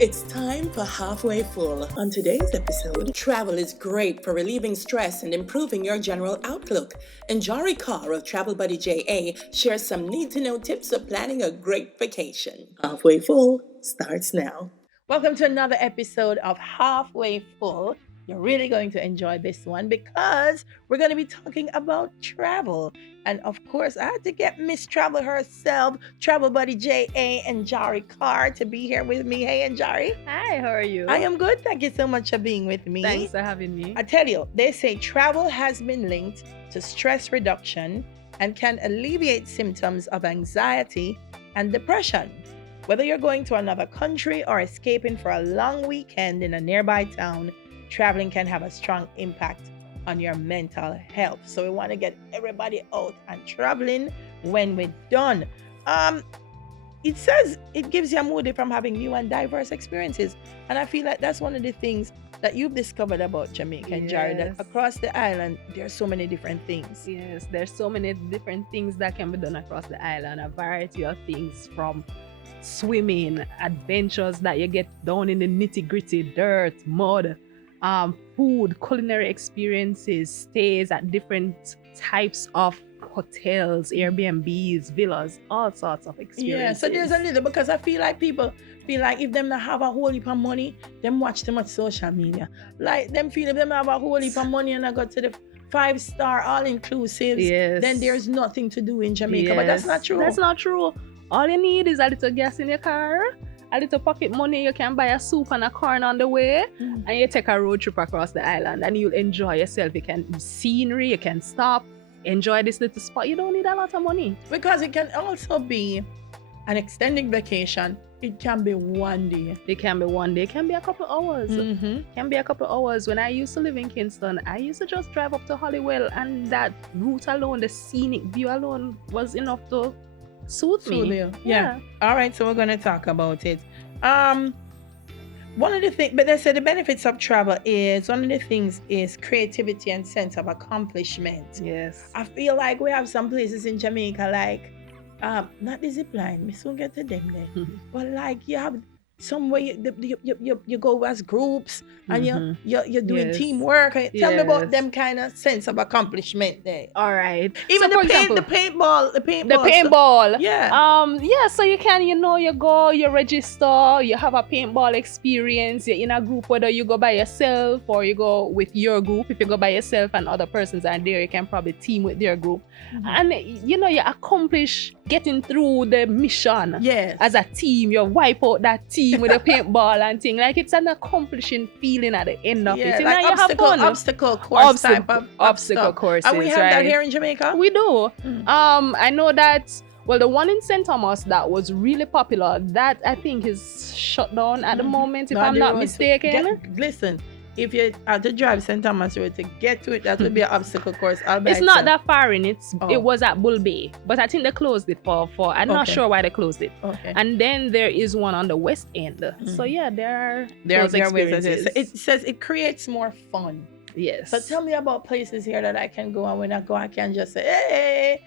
It's time for Halfway Full. On today's episode, travel is great for relieving stress and improving your general outlook. And Njari Carr of Travel Buddy JA shares some need-to-know tips of planning a great vacation. Halfway Full starts now. Welcome to another episode of Halfway Full. You're really going to enjoy this one because we're going to be talking about travel. And of course, I had to get Miss Travel herself, Travel Buddy J.A. and Njari Carr to be here with me. Hey, Njari. Hi, how are you? I am good. Thank you so much for being with me. Thanks for having me. I tell you, they say travel has been linked to stress reduction and can alleviate symptoms of anxiety and depression. Whether you're going to another country or escaping for a long weekend in a nearby town, traveling can have a strong impact on your mental health. So we want to get everybody out and traveling when we're done. It says it gives you a mood from having new and diverse experiences. And I feel like that's one of the things that you've discovered about Jamaica and Njari, that across the island, there's so many different things. Yes, there's so many different things that can be done across the island. A variety of things from swimming, adventures that you get down in the nitty-gritty, dirt, mud, food, culinary experiences, stays at different types of hotels, Airbnbs, villas, all sorts of experiences. Yeah, so there's a little, because I feel like people feel like if them not have a whole heap of money, them watch too much social media. Like them feel if them have a whole heap of money and I go to the 5-star all-inclusives, then there's nothing to do in Jamaica. But that's not true. That's not true. All you need is a little gas in your car, a little pocket money. You can buy a soup and a corn on the way, and you take a road trip across the island and you'll enjoy yourself. You can scenery, you can stop, enjoy this little spot. You don't need a lot of money. Because it can also be an extended vacation. It can be one day. It can be one day. It can be a couple hours. Mm-hmm. Can be a couple hours. When I used to live in Kingston, I used to just drive up to Holywell, and that route alone, the scenic view alone was enough to suit me. Yeah. All right, so we're going to talk about it. One of the things, but they say the benefits of travel is, one of the things is creativity and sense of accomplishment. Yes. I feel like we have some places in Jamaica, like, not the zip line, we soon get to them there. But like you have somewhere you go as groups and you're doing teamwork. Tell me about them kind of sense of accomplishment there. All right. Even so the paintball. The paintball. Yeah. So you can, you go, you register, you have a paintball experience. You're in a group, whether you go by yourself or you go with your group. If you go by yourself and other persons are there, you can probably team with their group. And you accomplish getting through the mission. Yes. As a team, you wipe out that team with a paintball and thing. Like, it's an accomplishing feeling at the end of it. Like you have fun. Obstacle course type of obstacle courses. And we have that here in Jamaica? We do. I know that, well, the one in St. Thomas that was really popular, that I think is shut down at the moment, if I'm not mistaken. Listen, if you have to drive St. Thomas Road to get to it, that would be an obstacle course. It's not that far in. It was at Bull Bay, but I think they closed it for I'm not sure why they closed it. Okay. And then there is one on the West End. So yeah, there are experiences. It says it creates more fun. Yes. So tell me about places here that I can go, and when I go, I can just say, hey,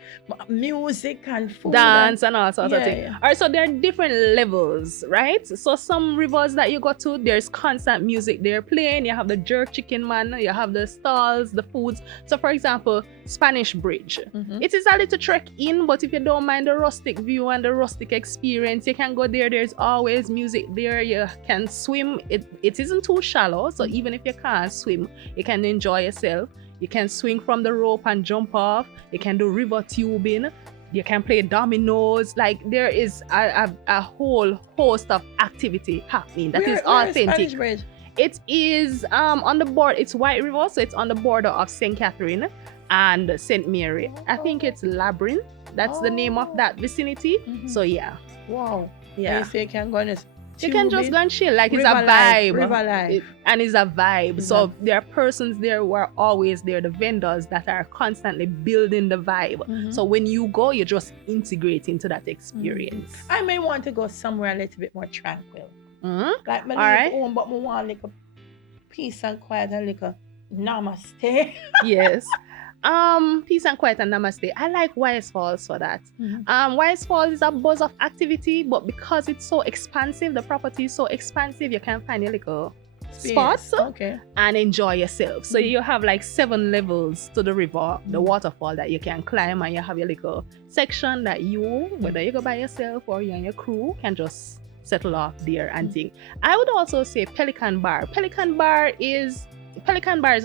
music and food. Dance and all sorts of things. All right, so there are different levels, right? So some rivers that you go to, there's constant music they're playing. You have the jerk chicken man, you have the stalls, the foods. So for example, Spanish Bridge. It is a little trek in, but if you don't mind the rustic view and the rustic experience, you can go there. There's always music there. You can swim. It isn't too shallow, so even if you can't swim, you can enjoy yourself. You can swing from the rope and jump off. You can do river tubing. You can play dominoes. Like, there is a whole host of activity happening that is authentic. It is on the board. It's White River, so it's on the border of St. Catherine and St. Mary. I think it's Labyrinth. That's the name of that vicinity. So yeah. Wow. Yeah. And you say you can go on this. You can just go and chill. Like, it's a vibe. River life. And it's a vibe. So there are persons there who are always there, the vendors that are constantly building the vibe. So when you go, you just integrate into that experience. I may want to go somewhere a little bit more tranquil. Like my home, but I want like a peace and quiet and like a namaste. Yes. Peace and quiet and namaste. I like Wise Falls for that. Mhm. Wise Falls is a buzz of activity, but because it's so expansive, the property is so expansive, you can find your little spots Okay. and enjoy yourself. So Mhm. you have like 7 levels to the river, the Mhm. waterfall that you can climb, and you have your little section that you, whether you go by yourself or you and your crew, can just settle off there and Mhm. think. I would also say Pelican Bar. Pelican Bar is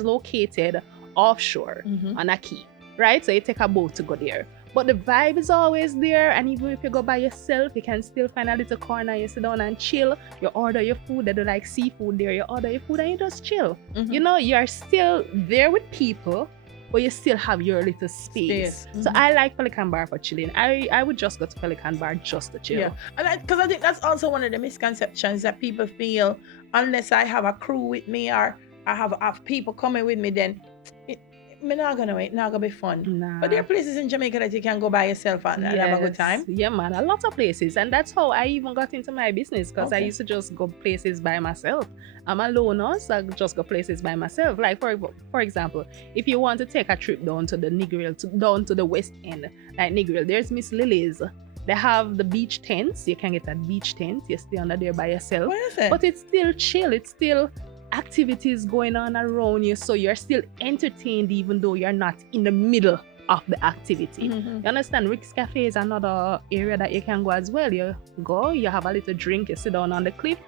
located offshore Mhm. on a key, right? So you take a boat to go there. But the vibe is always there, and even if you go by yourself, you can still find a little corner, you sit down and chill. You order your food, they do like seafood there, you order your food and you just chill. Mhm. You know, you're still there with people, but you still have your little space. So Mhm. I like Pelican Bar for chilling. I would just go to Pelican Bar just to chill. Yeah, and because I think that's also one of the misconceptions that people feel, unless I have a crew with me or I have people coming with me, then me not gonna be fun. Nah. But there are places in Jamaica that you can go by yourself and have a good time. Yeah, man, a lot of places. And that's how I even got into my business, because I Okay. used to just go places by myself. I'm a loner, so I just go places by myself. Like, for example, if you want to take a trip down to the Negril, down to the West End, like Negril, there's Miss Lily's. They have the beach tents. You can get a beach tent. You stay under there by yourself. What is it? But it's still chill. It's still activities going on around you, so you're still entertained even though you're not in the middle of the activity. Mhm. You understand? Rick's Cafe is another area that you can go as well. You go, you have a little drink, you sit down on the cliff,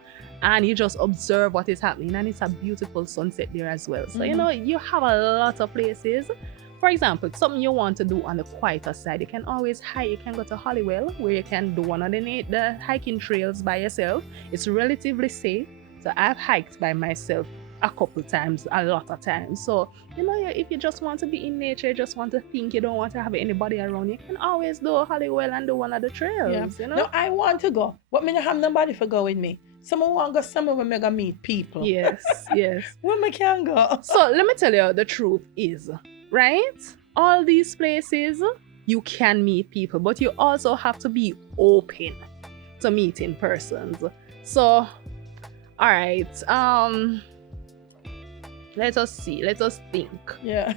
and you just observe what is happening, and it's a beautiful sunset there as well. So you Mhm. know, you have a lot of places. For example, something you want to do on the quieter side, you can always hike. You can go to Hollywell, where you can do one of the hiking trails by yourself. It's relatively safe. So I've hiked by myself a couple times, a lot of times. So, you know, if you just want to be in nature, you just want to think, you don't want to have anybody around, you can always do Hollywell and do one of the trails, you know? No, I want to go, but me not have nobody for go with me. Someone want to go somewhere where me gonna meet people. Yes, yes. Where me can go? So let me tell you, the truth is, right? All these places, you can meet people, but you also have to be open to meeting persons. So, all right, let us see, let us think. Yeah.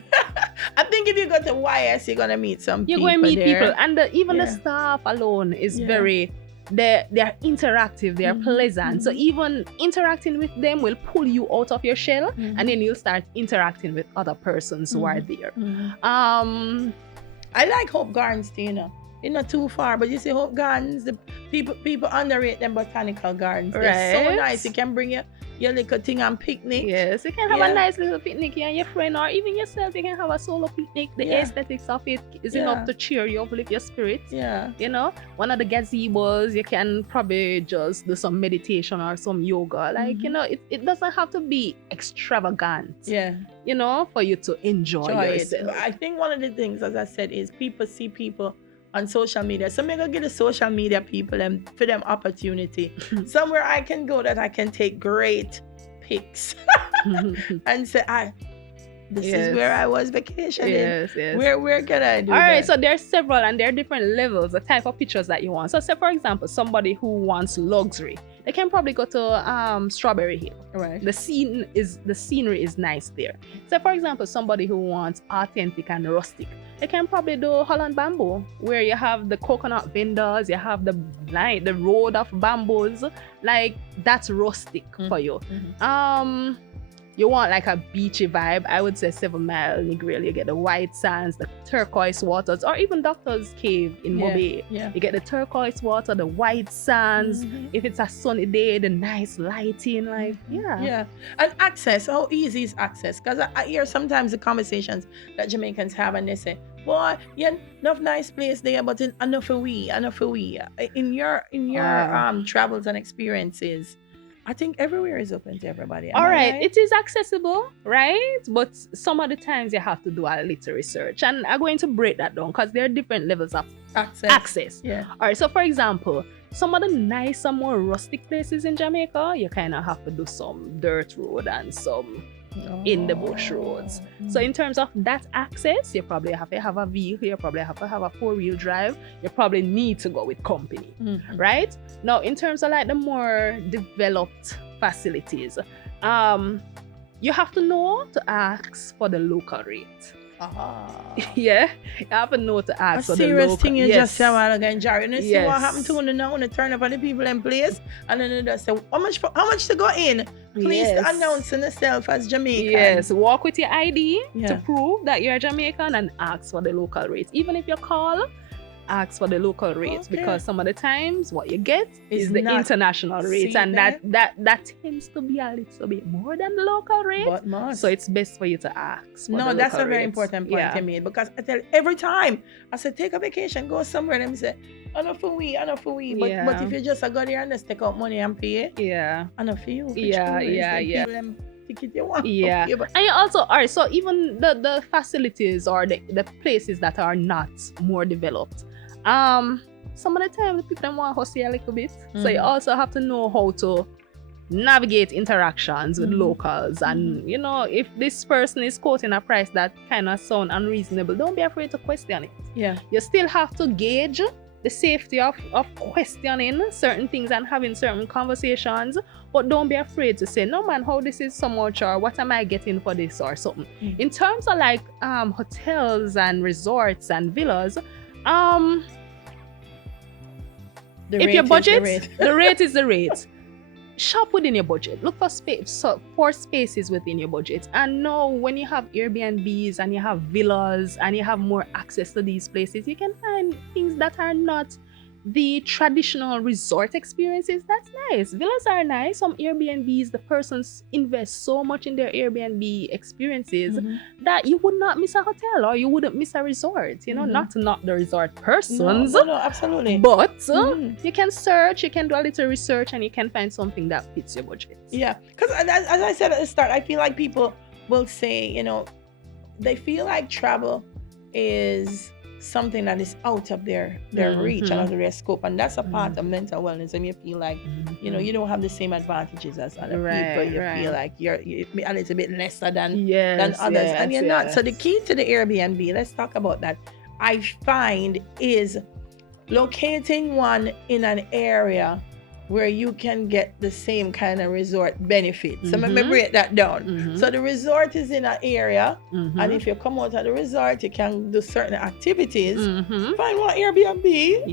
I think if you go to YS, you're gonna meet some You're people. going to meet there. people, and even the Yeah. staff alone is Yeah. very, they're interactive, they're Mhm, pleasant. So mhm. even interacting with them will pull you out of your shell, Mhm. and then you'll start interacting with other persons who are there. Mhm. I like Hope Gardens too, you know. It's not too far, but you see Hope Gardens, the people underrate them botanical gardens. They're so Right. nice. You can bring your little thing and picnic. Yes, you can have Yeah. a nice little picnic, you and your friend, or even yourself. You can have a solo picnic. The Yeah. aesthetics of it is Yeah. enough to cheer you up, lift your spirits. Yeah. You know, one of the gazebos, you can probably just do some meditation or some yoga. Like, you Mhm. know, it doesn't have to be extravagant, Yeah. you know, for you to enjoy Enjoy it. yourself. I think one of the things, as I said, is people see people on social media. So I'm gonna give the social media people and for them opportunity. Somewhere I can go that I can take great pics and say, this Yes. is where I was vacationing. Yes, yes. Where can I do All right, that? so there are several, and there are different levels, the type of pictures that you want. So, say for example, somebody who wants luxury, they can probably go to Strawberry Hill. Right. The scenery is nice there. So, for example, somebody who wants authentic and rustic, they can probably do Holland Bamboo, where you have the coconut vendors, you have the road of bamboos, like that's rustic for you. Mhm. You want like a beachy vibe, I would say 7 Mile, Negril. You get the white sands, the turquoise waters, or even Doctor's Cave in Yeah, Mobe. yeah. You get the turquoise water, the white sands. Mhm. If it's a sunny day, the nice lighting, like, yeah. Yeah. And access, how easy is access? Because I hear sometimes the conversations that Jamaicans have and they say, boy, yeah, enough nice place there, but enough for we. In your travels and experiences, I think everywhere is open to everybody. Am All I right, it is accessible, right? But some of the times you have to do a little research. And I'm going to break that down because there are different levels of access. Yeah. All right, so for example, some of the nicer, more rustic places in Jamaica, you kind of have to do some dirt road and some in the bush roads. So in terms of that access, you probably have to have a vehicle, you probably have to have a 4-wheel drive, you probably need to go with company, right? Now, in terms of like the more developed facilities, you have to know to ask for the local rate. Yeah, you have to know to ask for the local. A serious thing you just said a while ago, Njari. You see what happened to when now when turn up on the people in place and then they just say, how much to go in? Please announce yourself as Jamaican. Yes, walk with your ID to prove that you're Jamaican and ask for the local rates. Even if you call, ask for the local rates because some of the times what you get is the international rates, and that tends to be a little bit more than the local rate. So it's best for you to ask. No, that's a very important point you made, because I tell every time I say take a vacation, go somewhere, and them say enough for we. But if you just go there and just take out money and pay, enough for you. Ticket you want. And you also are so even the facilities or the places that are not more developed. Some of the time the people them want to hustle a little bit. So you also have to know how to navigate interactions with locals, and you know, if this person is quoting a price that kind of sound unreasonable, don't be afraid to question it. You still have to gauge the safety of questioning certain things and having certain conversations, but don't be afraid to say, no man, how this is so much, or what am I getting for this, or something. In terms of like hotels and resorts and villas, if your budget, the rate is the rate. Shop within your budget. Look for spaces within your budget. And know when you have Airbnbs and you have villas and you have more access to these places, you can find things that are not the traditional resort experiences. That's nice. Villas are nice. Some Airbnbs, the persons invest so much in their Airbnb experiences that you would not miss a hotel or you wouldn't miss a resort. You know, not the resort persons. No, absolutely. But you can search, you can do a little research, and you can find something that fits your budget. Yeah, because as I said at the start, I feel like people will say, you know, they feel like travel is something that is out of their reach and out of their scope, and that's a part of mental wellness. And you feel like you know, you don't have the same advantages as other people. You feel like you're a little bit lesser than others, and you're not. So the key to the Airbnb, let's talk about that, I find, is locating one in an area where you can get the same kind of resort benefits. So let me break that down. So the resort is in an area, and if you come out of the resort, you can do certain activities. Find one Airbnb.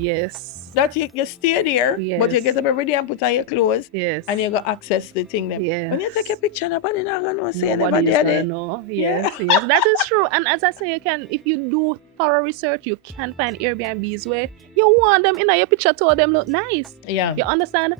That you stay there, but you get up every day and put on your clothes, and you got access to the thing them. When you take a picture, nobody not gonna know, say nobody there. Yes, that is true. And as I say, you can, if you do thorough research, you can find Airbnbs where you want them in your picture to them look nice. You understand?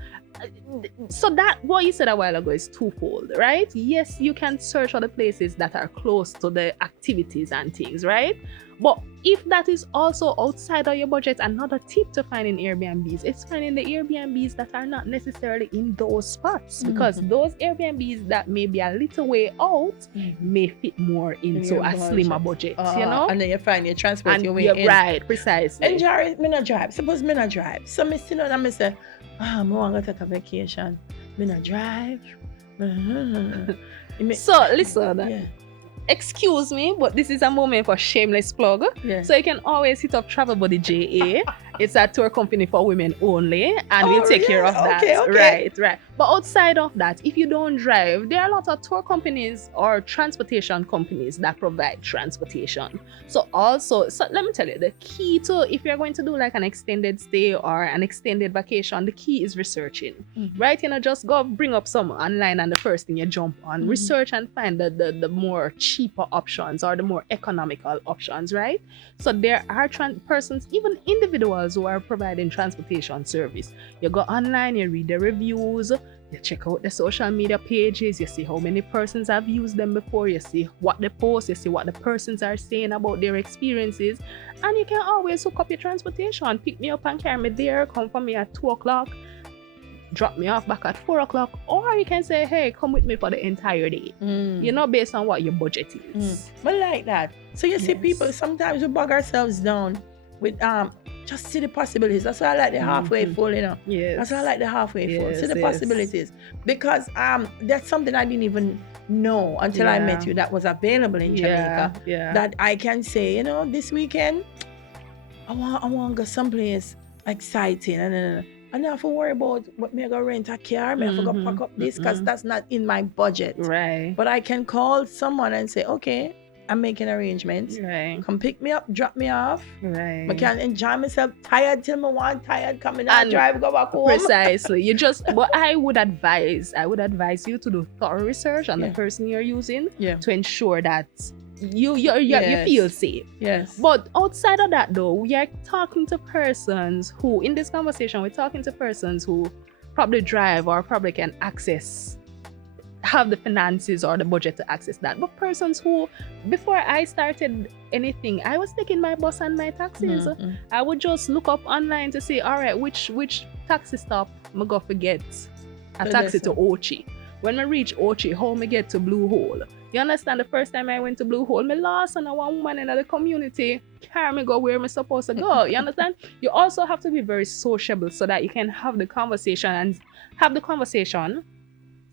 So that what you said a while ago is twofold, right? Yes, you can search for the places that are close to the activities and things, right? But if that is also outside of your budget, another tip to finding Airbnbs is finding the Airbnbs that are not necessarily in those spots, because those Airbnbs that may be a little way out may fit more into a slimmer budget, you know? And then you find your transport your way in. Right, precisely. And Njari, me not drive. Suppose me not drive. So me sit down and me say, I want to take a vacation. Me not drive. So listen, excuse me, but this is a moment for shameless plug. So you can always hit up Travel Buddy JA. It's a tour company for women only, and we'll take care of that. Right. But outside of that, if you don't drive, there are a lot of tour companies or transportation companies that provide transportation. So let me tell you, the key to, if you're going to do like an extended stay or an extended vacation, the key is researching, right? You know, just go bring up some online, and the first thing you jump on, research and find the more cheaper options or the more economical options, right? So there are persons, even individuals, who are providing transportation service. You go online, you read the reviews, you check out the social media pages, you see how many persons have used them before, you see what they post, you see what the persons are saying about their experiences, and you can always hook up your transportation. Pick me up and carry me there, come for me at 2 o'clock, drop me off back at 4 o'clock, or you can say, hey, come with me for the entire day, you know, based on what your budget is. But like that. So you see, people, sometimes we bog ourselves down with just see the possibilities. That's why I like the halfway full, you know. That's why I like the halfway full. See the possibilities. Because that's something I didn't even know until I met you, that was available in Jamaica. That I can say, you know, this weekend I want to go someplace exciting, and I don't have to worry about what me go rent a car, me have to go pack up this, because that's not in my budget. Right. But I can call someone and say, okay, I'm making arrangements. Right. Come pick me up, drop me off. Right. I can enjoy myself. Tired till I want tired. Coming out, drive, go back home. Precisely. But I would advise you to do thorough research on the person you're using to ensure that you feel safe. Yes. But outside of that though, we are talking to persons who, in this conversation, we're talking to persons who probably drive or probably can have the finances or the budget to access that. But persons who, before I started anything, I was taking my bus and my taxis. Mm-hmm. I would just look up online to see, all right, which taxi stop I'm going to get a taxi to Ochi. When I reach Ochi, how I get to Blue Hole? You understand? The first time I went to Blue Hole, I lost and one woman in the community carry me go where I'm supposed to go. You understand? You also have to be very sociable so that you can have the conversation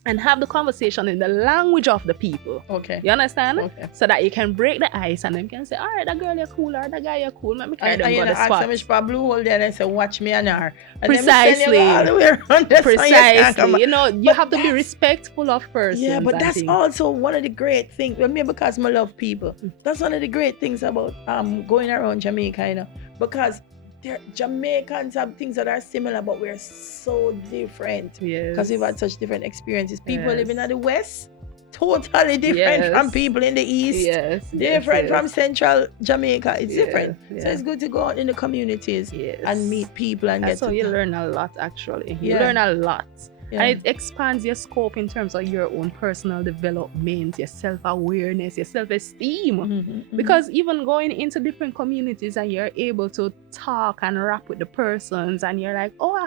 in the language of the people. Okay. You understand? Okay. So that you can break the ice and them can say, all right, that girl you're cool or that guy you're cool. Let me carry them go to the spot. Ask them Blue Hole there and say, watch me and her. And precisely. All the way around this precisely. You have to be respectful of persons. Yeah, but that's also one of the great things. Well, maybe because I love people. That's one of the great things about going around Jamaica, because Jamaicans have things that are similar, but we're so different. Yes. Because we've had such different experiences. People living in the West, totally different from people in the East. Yes. Different from Central Jamaica. It's different. Yeah. So it's good to go out in the communities and meet people and that's get how you learn a lot, actually. You learn a lot. Yeah. And it expands your scope in terms of your own personal development, your self-awareness, your self-esteem. Because even going into different communities and you're able to talk and rap with the persons and you're like, oh, I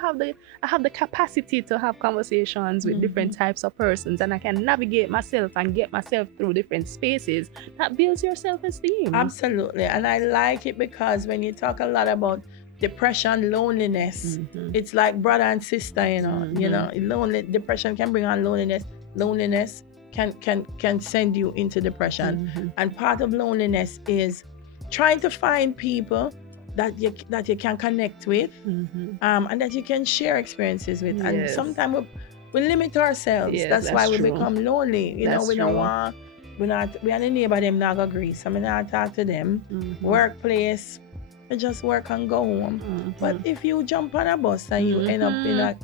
have the capacity to have conversations with different types of persons and I can navigate myself and get myself through different spaces. That builds your self-esteem. Absolutely. And I like it because when you talk a lot about depression, loneliness, it's like brother and sister, depression can bring on loneliness. Loneliness can send you into depression. And part of loneliness is trying to find people that you can connect with, and that you can share experiences with. And sometimes we limit ourselves. That's why we become lonely. We don't want, we are the neighbor them not agree. So I not talk to them. Workplace, just work and go home. But if you jump on a bus and you end up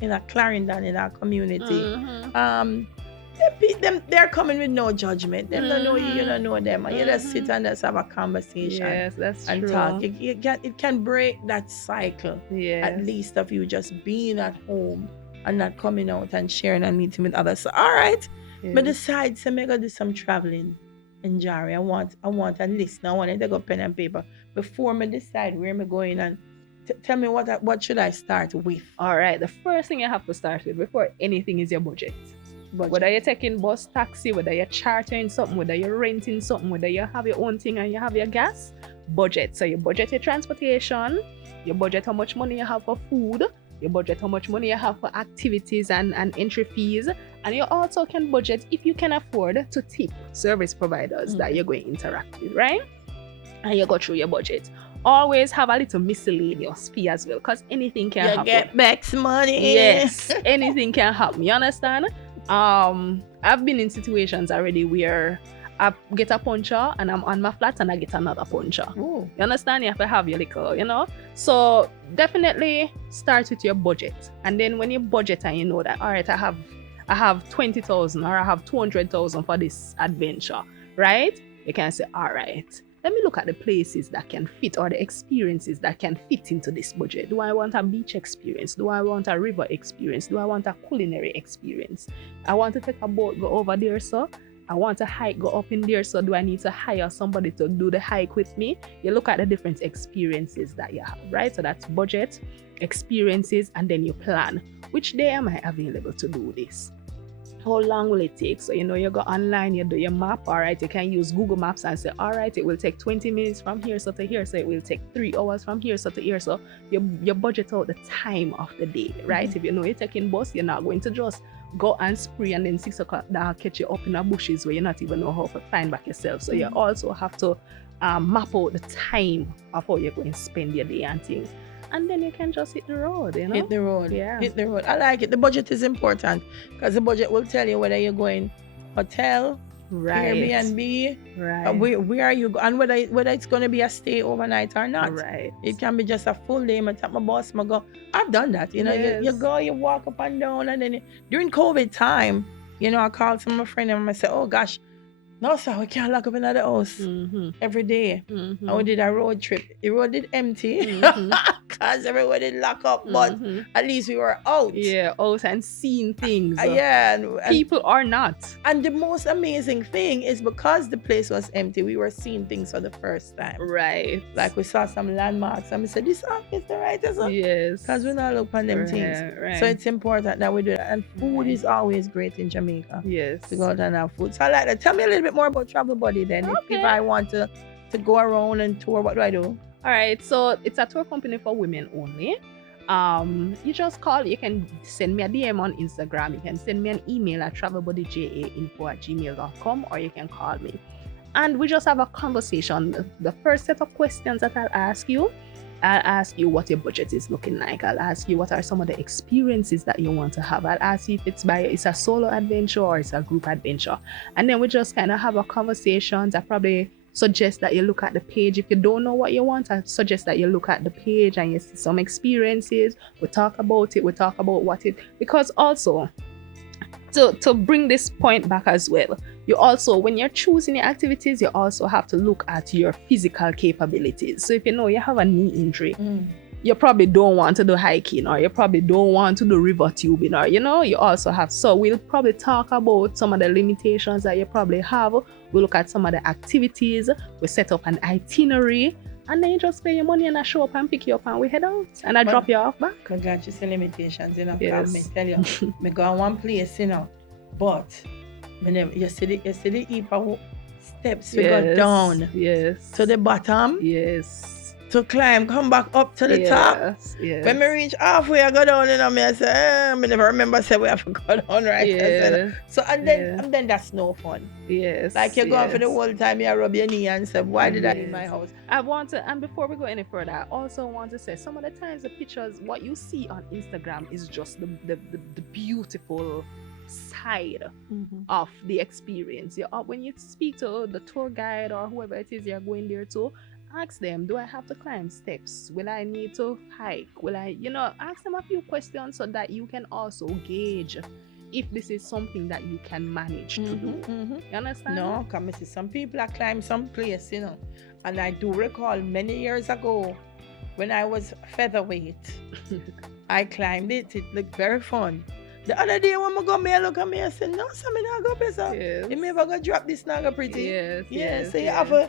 in a Clarendon in our community, they're coming with no judgment. They don't know you, you don't know them. And you just sit and just have a conversation. Yes, that's and true. talk. It can break that cycle. At least of you just being at home and not coming out and sharing and meeting with others. So all right. But decide to make do some traveling. And Njari, I want a list. I want to take a pen and paper before me decide where I'm going, and tell me what should I start with. All right, the first thing you have to start with before anything is your budget. Whether you're taking bus, taxi, whether you're chartering something, whether you're renting something, whether you have your own thing and you have your gas, budget. So you budget your transportation, you budget how much money you have for food, you budget how much money you have for activities and entry fees, and you also can budget if you can afford to tip service providers that you're going to interact with, right? And you go through your budget. Always have a little miscellaneous fee as well, because anything can happen. You get back money. Yes, anything can happen. You understand? I've been in situations already where I get a puncher and I'm on my flat and I get another puncher. Ooh. You understand? You have to have your liquor, So definitely start with your budget. And then when you budget and you know that, all right, I have 20,000 or I have 200,000 for this adventure, right? You can say, all right, let me look at the places that can fit or the experiences that can fit into this budget. Do I want a beach experience? Do I want a river experience? Do I want a culinary experience? I want to take a boat, go over there, so I want to hike, go up in there, so do I need to hire somebody to do the hike with me? You look at the different experiences that you have, right? So that's budget, experiences, and then you plan. Which day am I available to do this? How long will it take? So, you go online, you do your map, all right? You can use Google Maps and say, all right, it will take 20 minutes from here so to here. So it will take 3 hours from here so to here. So you budget out the time of the day, right? If you're taking bus, you're not going to just go and spree and then 6 o'clock that'll catch you up in the bushes where you not even know how to find back yourself. So you also have to map out the time of how you're going to spend your day and things. And then you can just hit the road, Hit the road. Yeah. Hit the road. I like it. The budget is important because the budget will tell you whether you're going hotel, Right. Airbnb. Right. Where are you? And whether it's going to be a stay overnight or not. Right. It can be just a full day. I take my bus, I go. I've done that. You know, Yes. you go, you walk up and down, and then during COVID time, you know, I called some of my friends and I said, oh gosh, no sir, we can't lock up in the house every day. And we did a road trip. The road did empty because everyone did lock up, but at least we were out. Yeah, out and seeing things. Yeah. And people are not. And the most amazing thing is because the place was empty, we were seeing things for the first time. Right. Like we saw some landmarks and we said, this is the right answer. Yes. Because we not look on them things. Right. So it's important that we do that. And food is always great in Jamaica. Yes. To go out and have food. So I like that. Tell me a little bit more about Travel Buddy then. Okay. If I want to go around and tour, what do I do? All right. So it's a tour company for women only. You just call. You can send me a DM on Instagram. You can send me an email at travelbuddyjainfo@gmail.com, or you can call me. And we just have a conversation. The first set of questions that I'll ask you what your budget is looking like. I'll ask you what are some of the experiences that you want to have. I'll ask you if it's a solo adventure or it's a group adventure. And then we just kind of have a conversation. I probably suggest that you look at the page. If you don't know what you want, I suggest that you look at the page and you see some experiences. We talk about it. We talk about because also to bring this point back as well, you also, when you're choosing your activities, you also have to look at your physical capabilities. So if you know you have a knee injury, you probably don't want to do hiking, or you probably don't want to do river tubing, or you also have. So we'll probably talk about some of the limitations that you probably have. We'll look at some of the activities. We set up an itinerary, and then you just pay your money and I show up and pick you up and we head out and I drop you off back. I got you some limitations, Yes. I tell you, I go on one place, but you see the heap steps we go down. Yes. To the bottom. Yes. To climb, come back up to the top. Yes. When we reach halfway, I go down, I say, I never remember say we have to go down, right? Yeah. So and then that's no fun. Yes. Like you're going for the whole time, you rub your knee and say, why did I in my house? I want to, and before we go any further, I also want to say some of the times the pictures, what you see on Instagram is just the beautiful side of the experience. When you speak to the tour guide or whoever it is you're going there to, ask them, do I have to climb steps? Will I need to hike? Will I, ask them a few questions so that you can also gauge if this is something that you can manage to do. You understand? No, because I see some people that climb some place, and I do recall many years ago when I was featherweight, I climbed it. It looked very fun. The other day when I go, I look at me and say, no, I'm not going to go better. Yes. You may go drop this now, go pretty. Yes. So you have a,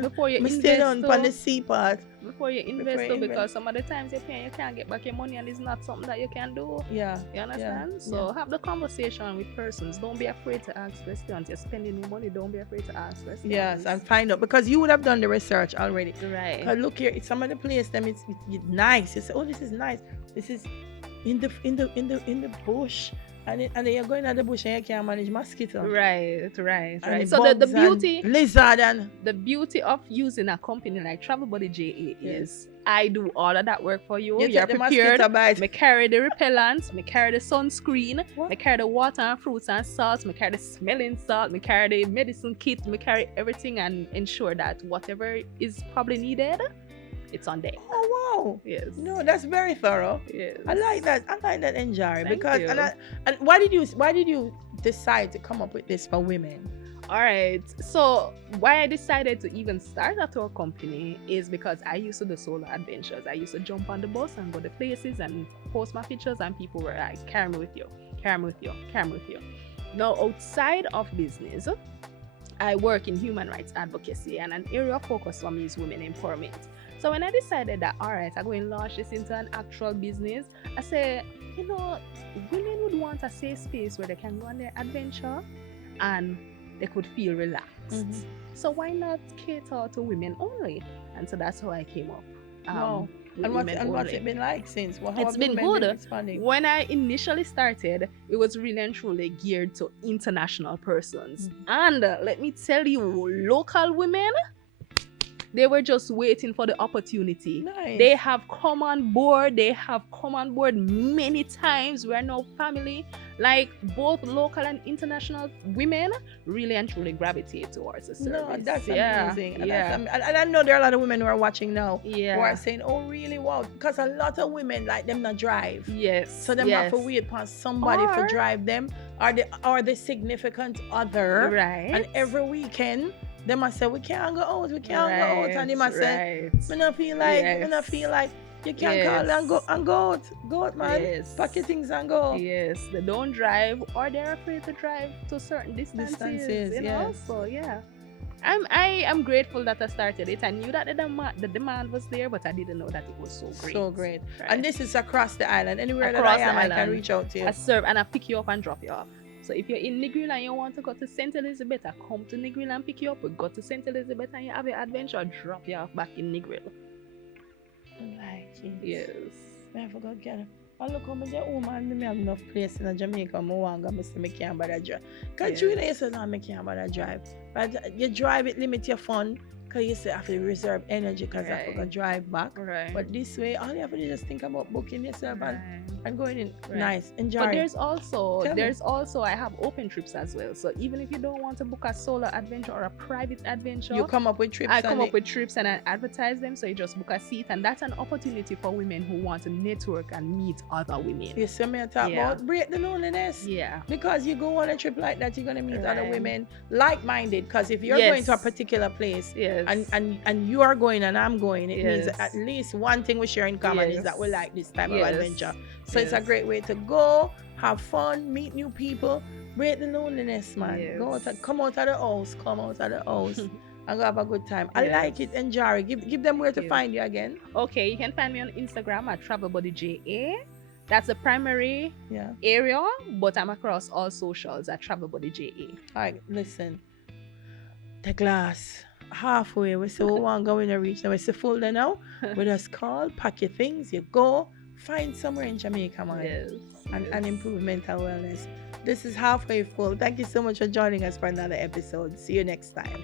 Before you invest, stay on the sea part. Before you invest, because some of the times you can't get back your money, and it's not something that you can do. Yeah. You understand? So have the conversation with persons. Don't be afraid to ask questions. You're spending your money. Don't be afraid to ask questions. Yes, and find out, because you would have done the research already. Right. Because look here, some of the place them it's nice. You say, oh, this is nice. This is in the bush. And then you're going to the bush and you can't manage mosquito. Right. So the beauty, lizard and the beauty of using a company like Travel Buddy JA is I do all of that work for you. You're prepared. I carry the repellent, I carry the sunscreen, I carry the water and fruits and salt, I carry the smelling salt, I carry the medicine kit, I carry everything and ensure that whatever is probably needed, it's on there. Oh wow! Yes. No, that's very thorough. Yes. I like that, Njari, Thank because you. and why did you decide to come up with this for women? All right. So why I decided to even start a tour company is because I used to do solo adventures. I used to jump on the bus and go to places and post my pictures, and people were like, "Carry me with you, carry me with you, carry me with you." Now outside of business, I work in human rights advocacy, and an area of focus for me is women empowerment. So when I decided that, all right, I'm going to launch this into an actual business, I said, women would want a safe space where they can go on their adventure and they could feel relaxed. So why not cater to women only? And so that's how I came up. And what's it been like since? It's been good. When I initially started, it was really and truly geared to international persons. And let me tell you, local women, they were just waiting for the opportunity. Nice. They have come on board. Many times. We are now family. like both local and international women really and truly gravitate towards the service. No, that's amazing. Yeah. And I know there are a lot of women who are watching now who Yeah. are saying, oh, really? Wow. Because a lot of women like them not drive. Yes. So them have to wait for somebody to drive them or the significant other. Right. And every weekend, they must say, we can't go out, we can't go out. And they must say, I don't feel like, you can't call and go out, man. Yes. Pack your things and go. Yes, they don't drive or they're afraid to drive to certain distances, you know? So yeah. I am grateful that I started it. I knew that the demand was there, but I didn't know that it was so great. So great. Right. And this is across the island. Anywhere Across that I am, the I can island. reach out to you. I serve and I pick you up and drop you off. So if you're in Negril and you want to go to St. Elizabeth, I come to Negril and pick you up. We go to St. Elizabeth and you have your adventure, drop you off back in Negril. Like it. Yes. I forgot get it. I look how much woman, I have enough place in Jamaica. I want to go, I can't bother drive. Because you say, no, I can't bother drive. But you drive it, limit your fun. Because you say, I have to reserve energy because I have to drive back. Right. But this way, all you have to do is just think about booking yourself and going in. Right. Nice. Enjoy. But there's also I have open trips as well. So even if you don't want to book a solo adventure or a private adventure, you come up with trips. I come up with trips and I advertise them. So you just book a seat, and that's an opportunity for women who want to network and meet other women. You see me talk about break the loneliness. Yeah. Because you go on a trip like that, you're gonna meet other women like-minded. Because if you're going to a particular place, and you are going and I'm going, it means at least one thing we share in common is that we like this type of adventure. So it's a great way to go, have fun, meet new people, break the loneliness, man. Go out, come out of the house, and go have a good time. I like it. And Njari, give them where to find you again. Okay, you can find me on Instagram at TravelBuddyJA. That's the primary area, but I'm across all socials at TravelBuddyJA. All right, listen. The glass halfway, we say we want to go in and reach now. It's full there now. We just call, pack your things, you go, find somewhere in Jamaica, man. And improve mental wellness. This is halfway full. Thank you so much for joining us for another episode. See you next time.